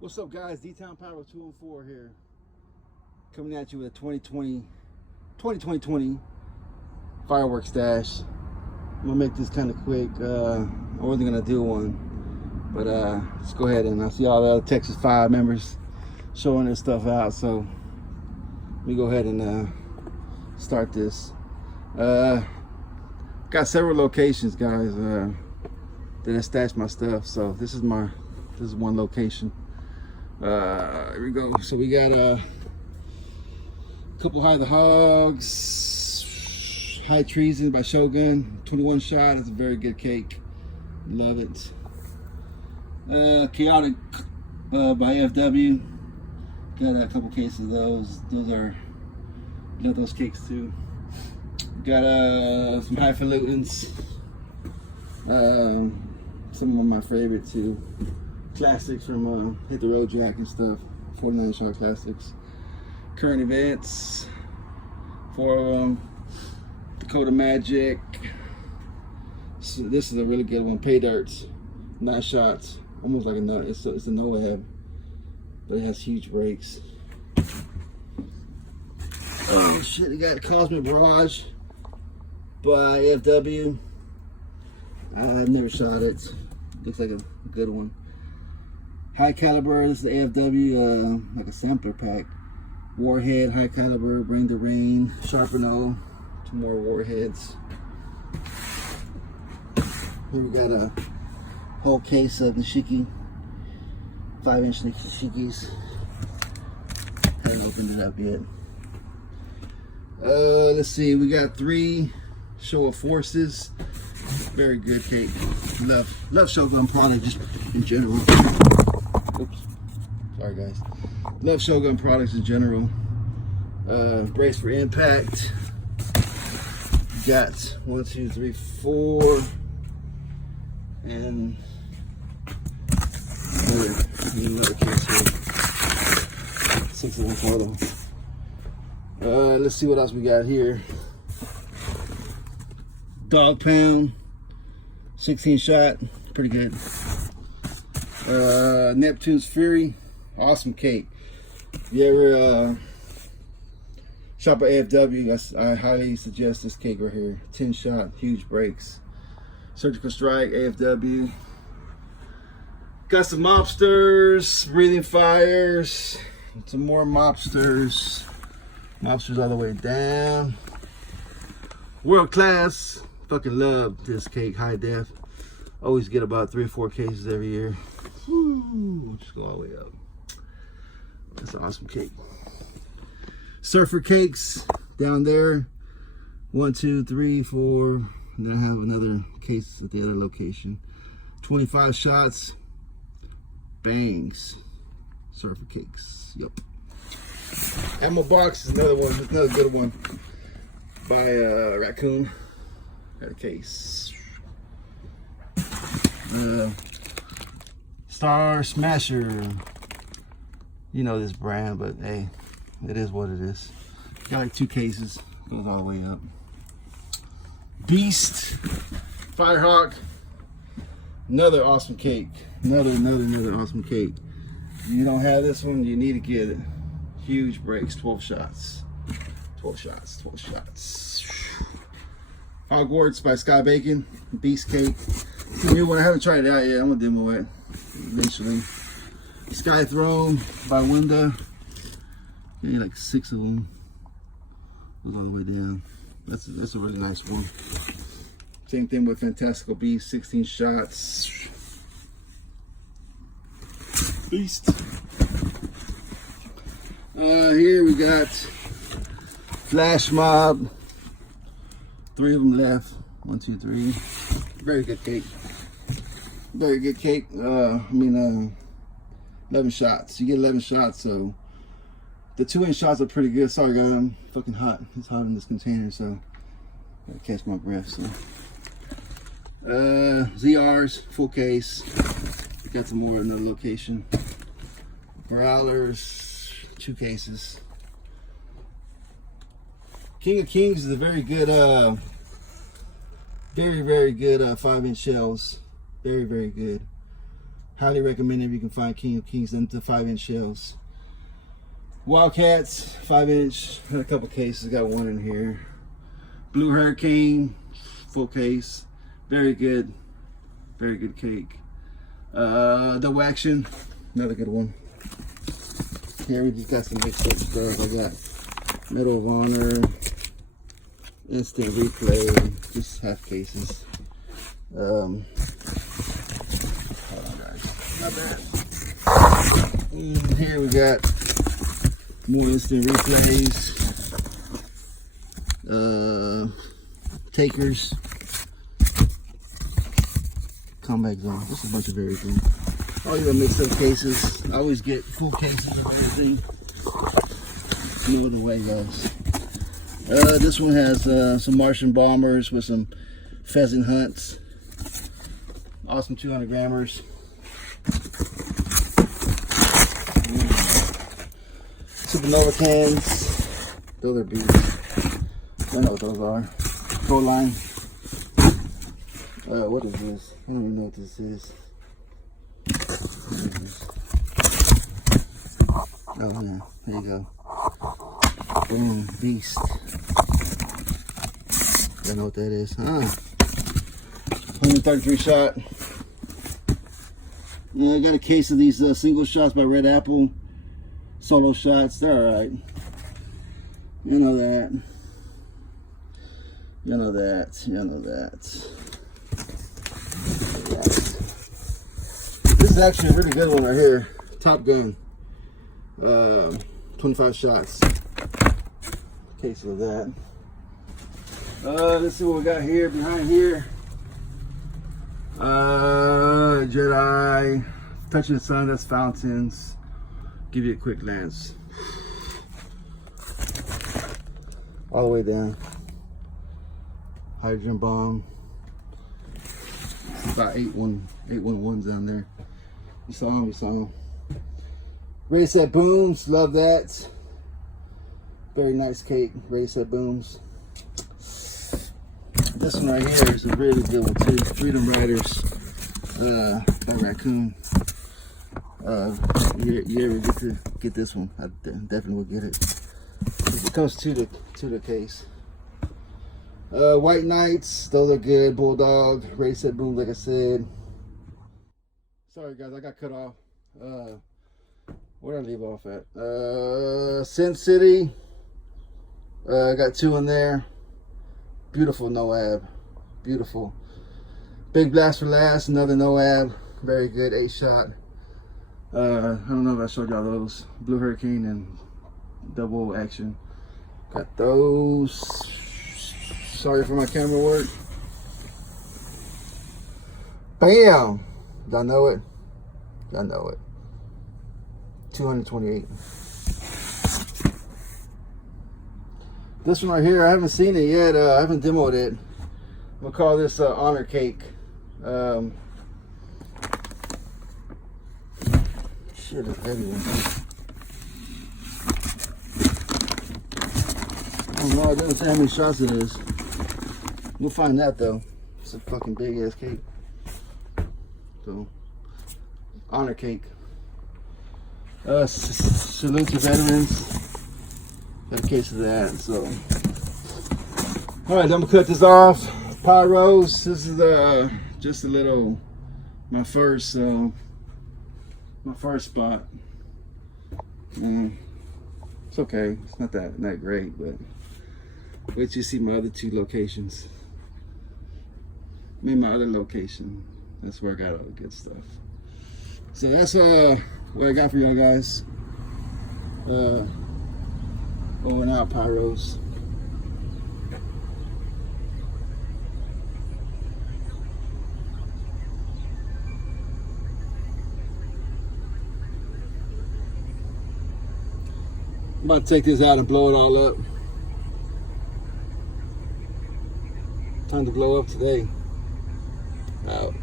What's up, guys? D-Town Power 214 here, coming at you with a 2020 fireworks stash. I'm gonna make this kind of quick. I wasn't gonna do one, but let's go ahead and I see all the other Texas 5 members showing their stuff out, so let me go ahead and start this. Got several locations, guys, that I stashed my stuff. So this is one location. Here we go. So we got a couple High the Hogs, High Treason by Shogun, 21 shot. It's a very good cake. Love it. Chaotic by FW. Got a couple cases of those. Those are, love those cakes too. Got some highfalutins. Some of my favorite too. Classics from Hit the Road Jack and stuff. 49 shot classics. Current events. 4 of them. Dakota Magic. So this is a really good one. Pay Dirts. 9 shots. Almost like a nut. It's a Noahab, but it has huge brakes. Oh shit! We got Cosmic Barrage by FW. I've never shot it. Looks like a good one. High Caliber, this is the AFW, like a sampler pack. Warhead, High Caliber, Bring the Rain, Sharpeno, 2 more warheads. Here we got a whole case of Nishiki, 5-inch Nishikis. Haven't opened it up yet. Let's see, we got 3 Show of Forces. Very good cake. Love Shogun product just in general. Oops, sorry guys. Love Shogun products in general. Brace for impact. Got 1, 2, 3, 4, and another case here. 6 of them total. Let's see what else we got here. Dog Pound, 16 shot, pretty good. Neptune's Fury, awesome cake. If you ever shop at AFW, I highly suggest this cake right here. 10 shot, huge brakes. Surgical Strike, AFW. Got some Mobsters, Breathing Fires, some more Mobsters. Mobsters all the way down. World Class. Fucking love this cake, high def. Always get about 3 or 4 cases every year. Woo, just go all the way up. That's an awesome cake. Surfer Cakes down there. 1, 2, 3, 4. And then I have another case at the other location. 25 shots. Bangs. Surfer Cakes. Yep. Ammo Box is another one. Another good one. By Raccoon. Got a case. Star Smasher. You know this brand, but hey, it is what it is. Got like 2 cases. Goes all the way up. Beast. Firehawk. Another awesome cake. Another awesome cake. If you don't have this one, you need to get it. Huge breaks. 12 shots. 12 shots. 12 shots. Hogwarts by Sky Bacon, Beast Cake. It's a new one. I haven't tried it out yet. I'm gonna demo it eventually. Sky Throne by Winda. Yeah, like 6 of them. Goes all the way down. That's a really nice one. Same thing with Fantastical Beast, 16 shots. Beast. Here we got Flash Mob. 3 of them left. 1, 2, 3. Very good cake. Very good cake. 11 shots. You get 11 shots, so the 2-inch shots are pretty good. Sorry guys, I'm fucking hot. It's hot in this container, so gotta catch my breath. So ZRs, full case. Got some more in another location. Growlers, 2 cases. King of Kings is a very good, very good 5-inch shells. Very good. Highly recommend if you can find King of Kings into 5-inch shells. Wildcats, 5-inch. Had a couple cases. Got one in here. Blue Hurricane, full case. Very good cake. Double Action, another good one. Here we just got some mixed up stuff. I got Medal of Honor, Instant Replay, just half cases. Hold on guys, not bad. Here we got more Instant Replays. Takers. Comeback Zone. Just a bunch of everything. All your mixed up cases. I always get full cases of everything. No other way goes. This one has some Martian bombers with some pheasant hunts. Awesome 200 grammers. Supernova cans. Those are beads. I know what those are. Pro line. What is this? I don't even know what this is. Oh yeah, there you go. Boom, beast. I know what that is. 133 shot. Yeah, I got a case of these single shots by Red Apple. Solo shots, they're alright. You know that. You know that. You know that. This is actually a really good one right here. Top Gun. 25 shots. Case of that. Let's see what we got here behind here. Jedi. Touching the Sun, that's fountains. Give you a quick glance. All the way down. Hydrogen bomb. About 811s down there. You saw them, you saw them. Ready Set Booms, love that. Very nice cake, Ready Set Booms. This one right here is a really good one too. Freedom Riders, by Raccoon. You ever get to get this one? I definitely will get it. It comes to the case. White Knights, those are good. Bulldog, Ready Set Boom, like I said. Sorry guys, I got cut off. Where did I leave off at? Sin City. I got 2 in there. Beautiful NOAB. Beautiful. Big Blast for Last, another NOAB. Very good, 8-shot. I don't know if I showed y'all those. Blue Hurricane and Double Action. Got those. Sorry for my camera work. Bam! Y'all know it? Y'all know it. 228. This one right here, I haven't seen it yet. I haven't demoed it. I'm gonna call this Honor Cake. Shit, it's heavy one. I don't know, it doesn't say how many shots it is. We'll find that though. It's a fucking big ass cake. So, Honor Cake. Salute to veterans. Got a case of that. So, all right, I'm gonna cut this off. Pyros. This is just a little my first spot. It's okay. It's not that great, but wait till you see my other 2 locations. Maybe my other location. That's where I got all the good stuff. So that's what I got for y'all guys. Going out, Pyros. I'm about to take this out and blow it all up. Time to blow up today. Out.